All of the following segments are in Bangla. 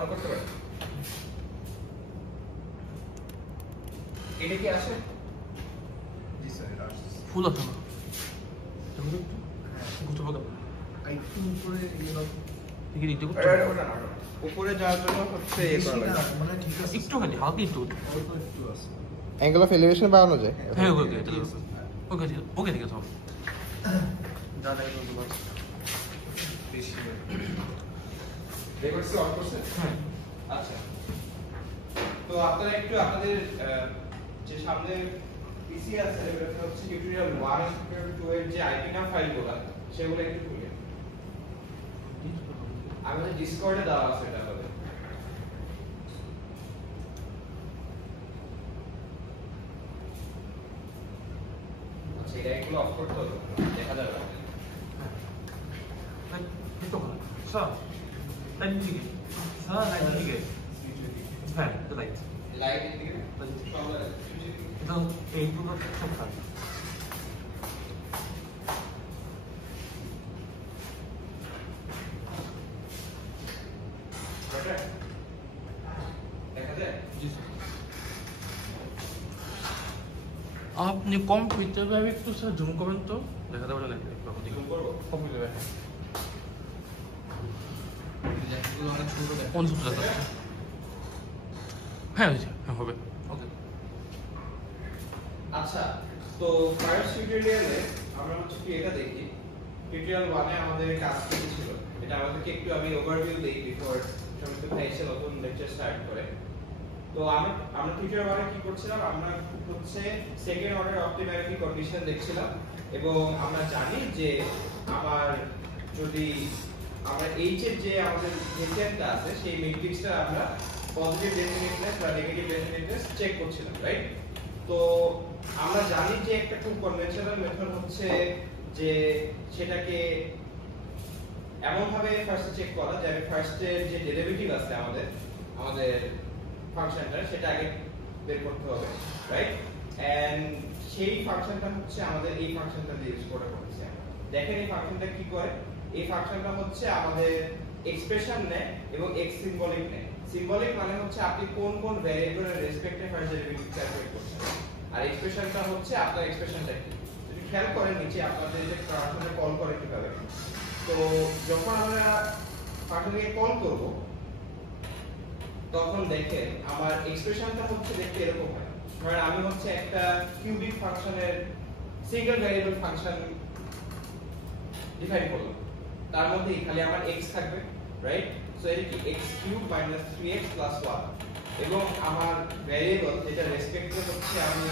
অন করতে পারেন। এটা কি আসে? জি স্যার, এটা আসছে। ফুল আছে না? দেখো একটু গুটো পাকা একটু উপরে ইয়ে দাও। ঠিক আছে, ওটা না, উপরে যাওয়ার জন্য হচ্ছে এ করা লাগে। মানে ঠিক আছে, একটু খালি হালকা একটু অল্প একটু আছে। অ্যাঙ্গেল অফ এলিভেশন বাড়ানো যায়। হ্যাঁ ওকে ঠিক আছে, ওকে ঠিক আছে, ওকে ঠিক আছে হবে যা দেখো তো বাস বেশি রেকর্ডস অন করছে? হ্যাঁ। আচ্ছা, তো আপনারা একটু আপনাদের যে সামনে পিসি আছে এটা হচ্ছে টিউটোরিয়াল 1 এবং 2 এর যে আইপি নাম ফাইলগুলো সেগুলো একটু খুলবেন। আমাদের ডিসকর্ডে দেওয়া আছে এটা আমাদের। আচ্ছা, এটা একটু অফ করতে হবে, দেখা যাবে না। একটু খালি স্যার লাইট দিকে স্যার লাইট দিকে হ্যাঁ তো লাইট লাইট দিকে সব তো এই পুরো সব খালি দেখা যায়। জি স্যার। আপনি কম্পিউটার ভাবে একটু স্যার জুম করবেন তো দেখা যাবে না জুম করব। কম্পিউটার লেখাগুলো অনেক ছোট দেখা কোন সূত্র আছে হ্যাঁ হ্যাঁ হবে ওকে। আচ্ছা, তো ফার্স্ট টিউটোরিয়ালে আমরা হচ্ছে কি এটা দেখি। টিউটোরিয়াল 1 এ আমাদের কাজ কি ছিল এটা আমাদেরকে একটু আমি ওভারভিউ দেই বিফোর সমস্ত ভাই এসে নতুন লেকচার স্টার্ট করে। তো আমরা টিউটোরিয়াল 1 এ কি করছিলাম, আমরা হচ্ছে সেকেন্ড অর্ডার অপটিমালিটি কন্ডিশন দেখছিলাম এবং আমরা জানি যে আমার যদি আমরা এইচ এর যে আমাদের ভেরিয়েন্টটা আছে সেই ম্যাট্রিক্সটা আমরা পজিটিভ ডেফিনিটনেস বা নেগেটিভ ডেফিনিটনেস চেক করছিলাম, রাইট? তো আমরা জানি যে একটা খুব কনভেনশনাল মেথড হচ্ছে যে সেটাকে এমন ভাবে ফার্স্টে চেক করা যে আমি ফার্স্টের যে ডেরিভেটিভ আছে আমাদের ফাংশনটা সেটা আগে বের করতে হবে, রাইট? এন্ড সেই ফাংশনটা হচ্ছে আমাদের এই ফাংশনটা দিয়ে ইউজ করা হচ্ছে। দেখেন এই ফাংশনটা কি করে। এই ফাংশনটা হচ্ছে আমাদের এক্সপ্রেশন নেয় এবং এক্স সিম্বলিক নেয়। সিম্বলিক মানে হচ্ছে আপনি কোন কোন ভ্যারিয়েবলের রেসপেক্টে ফার্স্ট ডেরিভেটিভ ক্যালকুলেট করছেন, আর এক্সপ্রেশনটা হচ্ছে আপনার এক্সপ্রেশনটা কি। যদি খেয়াল করেন নিচে আপনাদের যে ফাংশনে কল করে কিভাবে, তো যখন আমরা ফাংশনকে কল করব তখন দেখেন আমার এক্সপ্রেশনটা হচ্ছে দেখতে এরকম হয়। ধরেন আমি হচ্ছে একটা কিউবিক ফাংশনের সিঙ্গেল ভ্যারিয়েবল ফাংশন ডিফাইন করলাম, তার মধ্যে খালি আমার x থাকবে, রাইট? সো এটা কি x³ - 3x + 1 এবং আমার ভ্যারিয়েবল যেটা রেসপেক্টে হচ্ছে আমি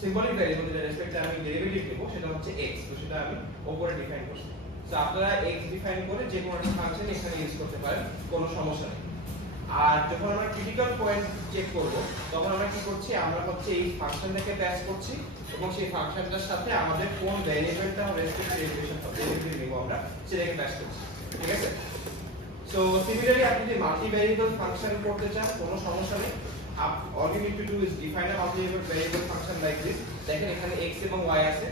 সিম্বলিক ভ্যারিয়েবল যেটা রেসপেক্টে আমি ডেরিভেটিভ নেব সেটা হচ্ছে x, তো সেটা আমি উপরে ডিফাইন করছি। সো আপনারা x ডিফাইন করে যে কোনো একটা ফাংশন এখানে ইউজ করতে পারেন, কোনো সমস্যা নেই। আর যখন আমরা ক্রিটিক্যাল পয়েন্ট চেক করব তখন আমরা কি করছি, আমরা হচ্ছে এই ফাংশনটাকে প্যাস করছি এবং সেই ফাংশনটার সাথে আমাদের কোন ভ্যারিয়েবলটা রেসপেক্ট ডেরিভেশন ডেরিভেটিভ নেব আমরা সেটাকে প্যাস করছি, ঠিক আছে? সো সিমিলারলি আপনি যদি মাল্টি ভ্যারিয়েবল ফাংশন করতে চান কোনো সমস্যা নেই। all you need to do is define a multi-variable function like this. দেখেন এখানে x এবং y আছে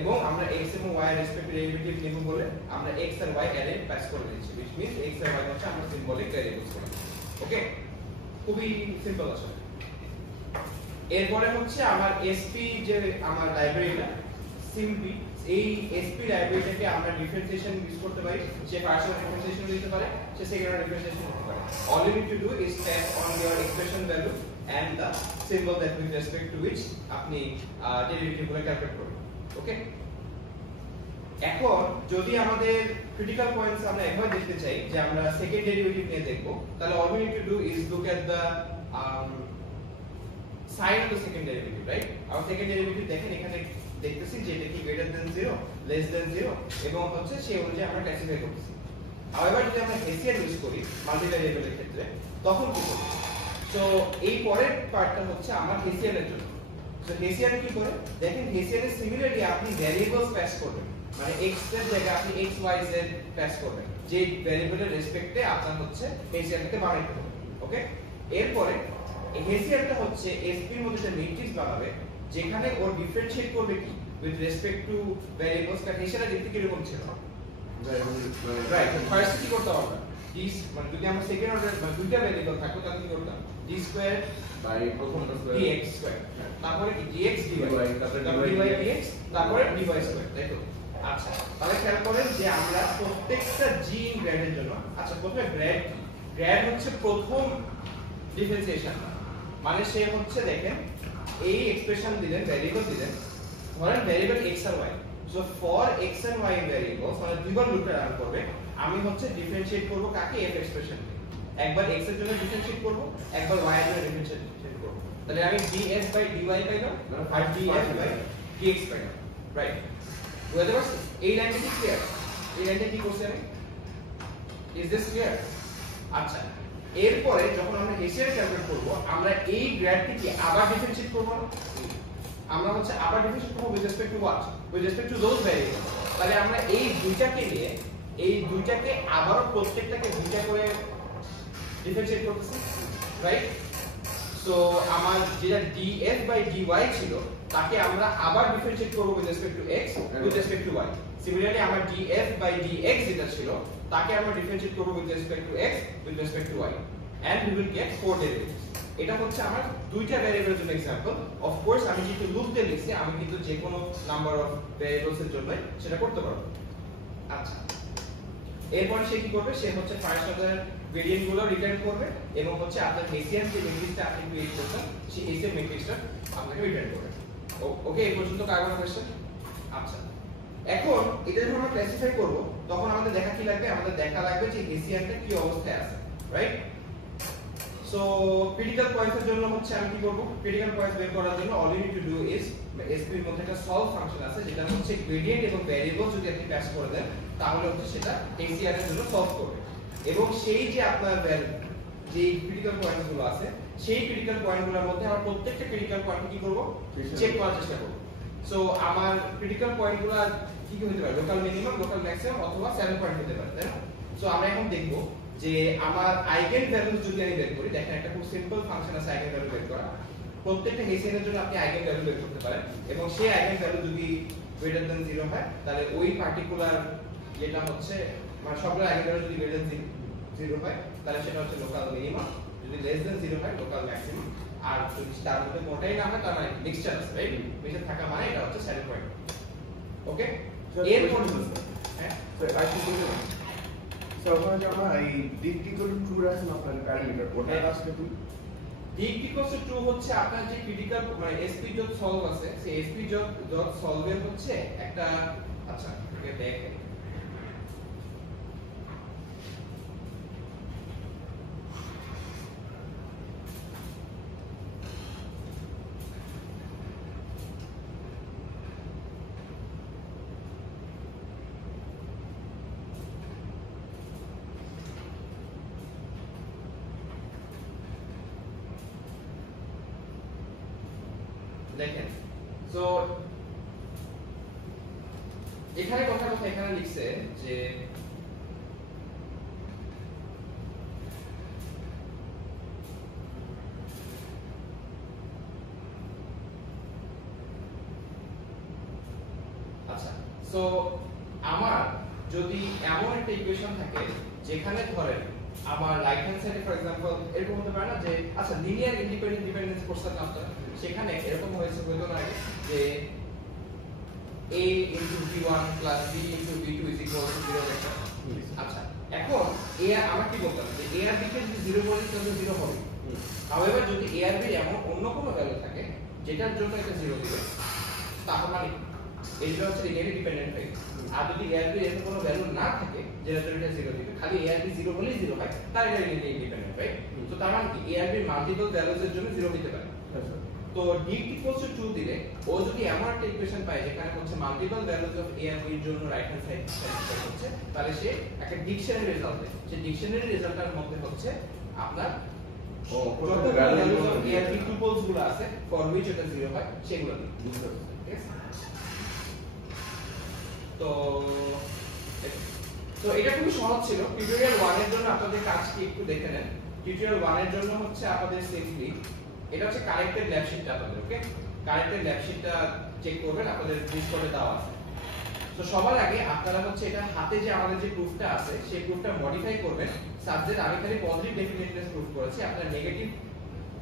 এবং আমরা x এবং y এর রেসপেক্ট ডেরিভেটিভ নেব বলে আমরা x আর y অ্যারে পাস করে দিচ্ছি, which means x আর y হচ্ছে আমরা সিম্বলিক ভ্যারিয়েবলস বলি। ওকে, খুবই সিম্পল আসলে। এরপরে হচ্ছে আমার sp যে আমার লাইব্রেরিটা সিম্পলি এই sp লাইব্রেরিটাকে আমরা ডিফারেন্সিয়েশন ইউজ করতে পারি। সে ফার্স্ট অর্ডার ডিফারেন্সিয়েশন দিতে পারে, সে সেকেন্ড অর্ডার ডিফারেন্সিয়েশন দিতে পারে। all you need to do is pass on your expression value and the symbol that with respect to which আপনি ডেরিভেটিভ গুলো ক্যালকুলেট করবেন। ওকে, এখন যদি আমাদের ক্রিটিক্যাল পয়েন্টস আমরা একবার দেখতে চাই যে আমরা সেকেন্ড ডেরিভেটিভ নিয়ে দেখব, তাহলে all we need to do is look at the sign of the second derivative, right? our second derivative দেখেন এখানে দেখতেছি যে এটা কি greater than 0 less than 0 এবং হচ্ছে সেই অনুযায়ী আমরা ক্লাসিফাই করতেছি। however যদি আমরা হেসিয়ান ইউজ করি মাল্টি ভ্যারিয়েবলের ক্ষেত্রে তখন কি করব? সো এই পরের পার্টটা হচ্ছে আমার হেসিয়ানের জন্য। সো হেসিয়ান কি করে দেখেন, হেসিয়ানের সিমিলারলি আপনি ভ্যারিয়েবলস পাস করবেন, মানে x এর জায়গায় আপনি x y z পাস করবেন, যে ভ্যারিয়েবলের রেসপেক্টে আপনার হচ্ছে হেসিয়ানটাকে বানাইতে হবে। ওকে, এরপরে হেসিয়ানটা হচ্ছে sp এর মধ্যে একটা ম্যাট্রিক্স বানাবে যেখানে ও ডিফারেনশিয়েট করবে কি উইথ রেসপেক্ট টু ভ্যারিয়েবলস। কারণ হেসিয়ানটা দেখতে কি রকম ছিল, রাইট? ফার্স্ট কি করতে হবে, d মানে যদি আমরা সেকেন্ড অর্ডার মানে দুইটা ভেরিয়েবল থাকতো তাহলে কি করতাম d স্কয়ার বাই প্রথমটা স্কয়ার dx স্কয়ার তারপরে কি dx dy তারপরে dy dx তারপরে dy স্কয়ার তাই তো আচ্ছা তাহলে খেয়াল করেন যে আমরা প্রত্যেকটা g ইন গ্রেডের জন্য আচ্ছা প্রথমে গ্রেড কি গ্রেড হচ্ছে প্রথম ডিফারেন্সিয়েশন মানে সে হচ্ছে দেখেন এই এক্সপ্রেশন দিলেন ভেরিয়েবল দিলেন ধরেন ভেরিয়েবল x আর y so for x and y variables মানে দুইবার লুপে রান করবে আমি হচ্ছে ডিফারেন্সিয়েট করব কাকে f এক্সপ্রেশন একবার x এর জন্য ডিফারেন্সিয়েট করব একবার y এর জন্য ডিফারেন্সিয়েট করব তাহলে আমি df বাই dy পাইলাম আর df বাই dx পাইলাম রাইট বুঝতে পারছেন এই লাইনটা কি ক্লিয়ার এই লাইনটা কি করছি আমি ইজ দিস ক্লিয়ার আচ্ছা এরপরে যখন আমরা হেসিয়ার ক্যালকুলেট করব আমরা এই গ্রেডটিকে আবার ডিফারেন্সিয়েট করব আমরা হচ্ছে আবার ডিফারেন্সিয়েট করব with respect to what with respect to those variable তাহলে আমরা এই দুইটাকে নিয়ে এই দুইটাকে আবার প্রত্যেকটাকে দুইটা করে ডিফারেন্সিয়েট করতেছি রাইট সো আমার যেটা df বাই dy ছিল তাকে আমরা আবার ডিফারেন্সিয়েট করব with respect to x with respect to y similarly আমার df বাই dx যেটা ছিল তাকে আমরা ডিফারেন্সিয়েট করব with respect to x with respect to y and we will get four derivatives এটা হচ্ছে আমার দুইটা ভেরিয়েবলের জন্য एग्जांपल অফ কোর্স আমি যেহেতু লুপ দিয়ে লিখছি আমি কিন্তু যে কোনো নাম্বার অফ ভেরিয়েবলস এর জন্য সেটা করতে পারবো আচ্ছা এরপর সে কি করবে সে হচ্ছে ফার্স্ট অর্ডার গ্রেডিয়েন্ট গুলো রিটার্ন করবে এবং হচ্ছে আপনার হেসিয়ান যে ম্যাট্রিক্সটা আপনি ক্রিয়েট করছেন সেই হেসিয়ান ম্যাট্রিক্সটা আপনাকে রিটার্ন করবে ওকে এই পর্যন্ত কার কোশ্চেন আচ্ছা এখন এটা যখন আমরা ক্লাসিফাই করব তখন আমাদের দেখা কি লাগবে আমাদের দেখা লাগবে যে হেসিয়ানটা কি অবস্থায় আছে রাইট সো ক্রিটিক্যাল পয়েন্টস এর জন্য হচ্ছে আমি কি করব ক্রিটিক্যাল পয়েন্টস বের করার জন্য all you need to do is SP এর মধ্যে একটা সলভ ফাংশন আছে যেটা হচ্ছে গ্রেডিয়েন্ট এবং ভেরিয়েবল যদি আপনি পাস করে দেন তাহলে হচ্ছে সেটা হেসিয়ান এর জন্য সলভ করবে এবং সেই যে আপনার যে ক্রিটিক্যাল পয়েন্টস গুলো আছে সেই ক্রিটিক্যাল পয়েন্টগুলোর মধ্যে আমরা প্রত্যেকটা ক্রিটিক্যাল পয়েন্ট কি করব চেক করার চেষ্টা করব সো আমার ক্রিটিক্যাল পয়েন্টগুলো কি কি হতে পারে লোকাল মিনিমাম লোকাল ম্যাক্সিমাম অথবা 7 পয়েন্ট হতে পারে তাই না সো আমরা এখন দেখব যে আমার আইগেন ভ্যালু যদি আমি বের করি দেখেন একটা খুব সিম্পল ফাংশন আছে আইগেন ভ্যালু বের করা প্রত্যেকটা হেসিয়ানের জন্য আপনি আইগেন ভ্যালু বের করতে পারেন এবং সেই আইগেন ভ্যালু যদি গ্রেটার দ্যান 0 হয় তাহলে ওই পার্টিকুলার যেটা হচ্ছে মানে সবগুলো আইগেন ভ্যালু যদি গ্রেটার দ্যান 0 হয় তাহলে সেটা হচ্ছে লোকাল মিনিমাম যদি লেস দ্যান 0 হয় লোকাল ম্যাক্সিমাম আর যদি তার মধ্যে কোনটাই না হয় তার মানে মিক্সচার আছে রাইট মিক্সচার থাকা মানে এটা হচ্ছে স্যাডেল পয়েন্ট ওকে এরপর হ্যাঁ স্যার আই কি বলবো স্যার ওখানে যে আমরা এই ডিগ্রি করে ট্রু রাখছেন আপনার প্যারামিটার ওটা আসলে কি ডিগ ইকুয়ালস টু হচ্ছে আপনার যে ক্রিটিক্যাল মানে এসপি ডট সলভ আছে সেই এসপি ডট সলভের হচ্ছে একটা আচ্ছা এটা দেখেন দেখেন সো এখানে কথা এখানে লিখছে যে আচ্ছা সো আমার যদি এমন একটা ইকুয়েশন থাকে যেখানে ধরেন আমার রাইট হ্যান্ড সাইডে ফর एग्जांपल এরকম হতে পারে না যে আচ্ছা লিনিয়ার ইন্ডিপেন্ডেন্ট ডিপেন্ডেন্স করছেন আপনারা সেখানে এরকম হয়েছে হলো না যে a b1 b b2 0 একটা আচ্ছা এখন a আমরা কি বলতাম যে a আর b কে যদি 0 বলি তাহলে 0 হবে হাউএভার যদি a আর b এমন অন্য কোনো ভ্যালু থাকে যেটার জন্য এটা 0 দিবে তাহলে মানে এটা হচ্ছে লিনিয়ারলি ডিপেন্ডেন্ট হয় আর যদি a আর b এর কোনো ভ্যালু না থাকে যেটার জন্য এটা 0 দিবে খালি a আর b 0 বলেই 0 হয় তাহলে এটা লিনিয়ারলি ডিপেন্ডেন্ট রাইট তো তার মানে কি a আর b মাল্টিপল ভ্যালুস এর জন্য 0 দিতে পারে তো d ইকুয়ালস টু 2 দিলে ও যদি এমন একটা ইকুয়েশন পায় যেখানে হচ্ছে মাল্টিপল ভ্যালুস অফ a আর b এর জন্য রাইট হ্যান্ড সাইড স্যাটিসফাই হচ্ছে তাহলে সে একটা ডিকশনারি রেজাল্ট দেয় সেই ডিকশনারি রেজাল্টের মধ্যে হচ্ছে আপনার যত ভ্যালুস অফ a আর b টুপলস গুলো আছে ফর হুইচ এটা 0 হয় সেগুলো দিই ঠিক আছে তো এটা খুবই সহজ ছিল টিউটোরিয়াল 1 এর জন্য আপনাদের কাজটি একটু দেখে নেন টিউটোরিয়াল 1 এর জন্য হচ্ছে আপনাদের সিম্পলি এটা হচ্ছে কারেক্টেড ল্যাব শীটটা আপনাদের ওকে কারেক্টেড ল্যাব শীটটা চেক করবেন আপনাদের ডিসকর্ডে দেওয়া আছে তো সবার আগে আপনারা হচ্ছে এটা হাতে যে আমাদের যে প্রুফটা আছে সেই প্রুফটা মডিফাই করবেন সাবজেক্ট আমি খালি পজিটিভ ডেফিনিটনেস প্রুফ করেছি আপনার নেগেটিভ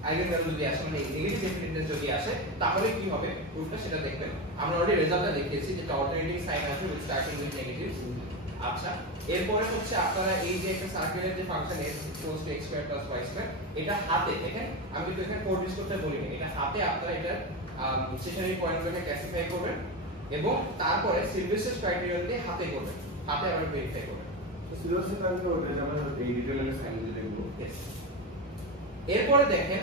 আইগেন ভ্যালু যদি আসে মানে নেগেটিভ ডেফিনিটনেস যদি আসে তাহলে কি হবে প্রুফটা সেটা দেখবেন আমরা অলরেডি রেজাল্টটা দেখিয়েছি যে অল্টারনেটিং সাইন আসবে উইথ স্টার্টিং উইথ নেগেটিভ আচ্ছা এরপরে হচ্ছে আপনারা এই যে একটা সার্কেলের যে ফাংশন s = x² + y² এটা হাতে দেখেন আমি কিন্তু এখানে কোড ইউজ করতে বলিনি এটা হাতে আপনারা এটা স্টেশনারি পয়েন্টগুলোকে ক্লাসিফাই করবেন এবং তারপরে সিলভেস্টার ক্রাইটেরিয়া দিয়ে হাতে করবেন হাতে আবার ভেরিফাই করবেন তো সিরিয়াসলি কারণে ওটা আমরা এই ডিটেইলের সাইন দিয়ে দেখব Yes. এরপরে দেখেন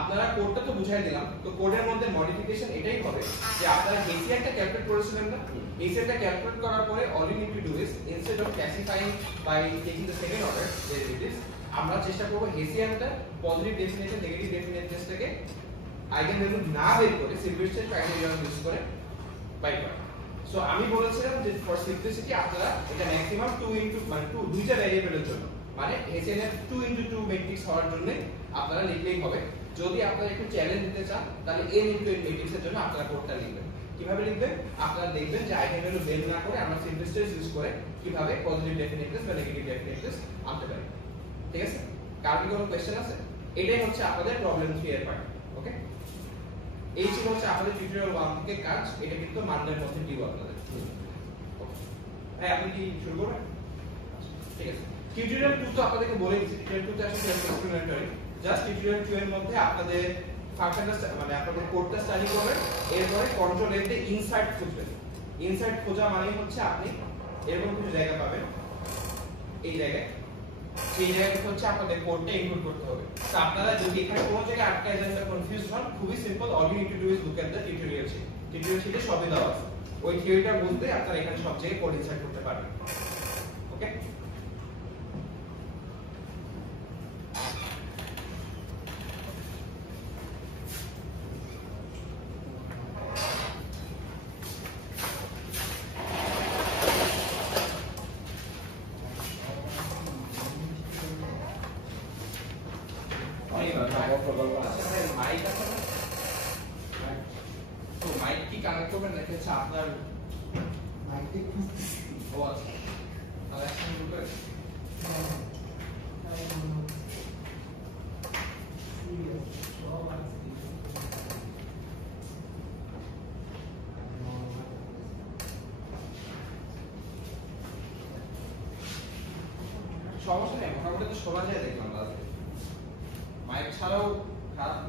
আপনারা কোডটা তো বুঝাই দিলাম তো কোডের মধ্যে মডিফিকেশন এটাই হবে যে আপনারা হেসিয়ানটা ক্যালকুলেট করেছিলেন না হেসিয়ানটা ক্যালকুলেট করার পরে all you need to do is instead of classifying by taking the second order derivatives আমরা চেষ্টা করব হেসিয়ানটা পজিটিভ ডেফিনিশন নেগেটিভ ডেফিনিশন থেকে আইগেন ভ্যালু না বের করে সিলভেস্টার ক্রাইটেরিয়া ইউজ করে বাই করা সো আমি বলেছিলাম যে ফর সিম্পলিসিটি আপনারা এটা ম্যাক্সিমাম 2 মানে 2 দুইটা ভ্যারিয়েবলের জন্য মানে হেসিয়ানের 2 2 ম্যাট্রিক্স হওয়ার জন্য আপনারা লিখলেই হবে যদি আপনারা একটু চ্যালেঞ্জ দিতে চান তাহলে n * n ম্যাট্রিক্সের জন্য আপনারা কোডটা লিখবেন কিভাবে লিখবেন আপনারা দেখবেন যে আইগেন ভ্যালু বের না করে আমরা সিম্পলিস্টার ইউজ করে কিভাবে পজিটিভ ডেফিনিটনেস বা নেগেটিভ ডেফিনিটনেস আনতে পারি ঠিক আছে কার কি কোনো কোশ্চেন আছে এটাই হচ্ছে আপনাদের প্রবলেম 3 এর পার্ট ওকে এই ছিল হচ্ছে আপনাদের টিউটোরিয়াল 1 থেকে কাজ এটা কিন্তু মানডের মধ্যে ডিউ আপনাদের ভাই আপনি কি শুরু করবেন ঠিক আছে টিউটোরিয়াল 2 তো আপনাদেরকে বলে দিয়েছি টিউটোরিয়াল 2 তে আসলে এক্সপেরিমেন্টারি জাস্ট টিউটোরিয়াল 2 এর মধ্যে আপনাদের ফাংশনটা মানে আপনাদের কোডটা স্টাডি করবেন এরপরে কন্ট্রোল এর দিয়ে ইনসার্ট খুঁজবেন ইনসার্ট খোঁজা মানে হচ্ছে আপনি এরকম কিছু জায়গা পাবেন এই জায়গায় সেই জায়গায় হচ্ছে আপনাদের কোডটা ইনপুট করতে হবে তো আপনারা যদি এখানে কোনো জায়গায় আটকায় যান বা কনফিউজ হন খুবই simple all you need to do is look at the tutorial sheet tutorial শীটে সবই দেওয়া আছে ওই থিওরিটা বুঝতে আপনারা এখানে সব জায়গায় কোড ইনসার্ট করতে পারবেন ওকে মাইক আছে না তো মাইক কি কানেক্ট করবেন নাকি হচ্ছে আপনার মাইকে ও আচ্ছা তাহলে এখন ঢুকে সমস্যা নেই মোটামুটি তো শোনা যায় দেখলাম মাইক ছাড়াও খারাপ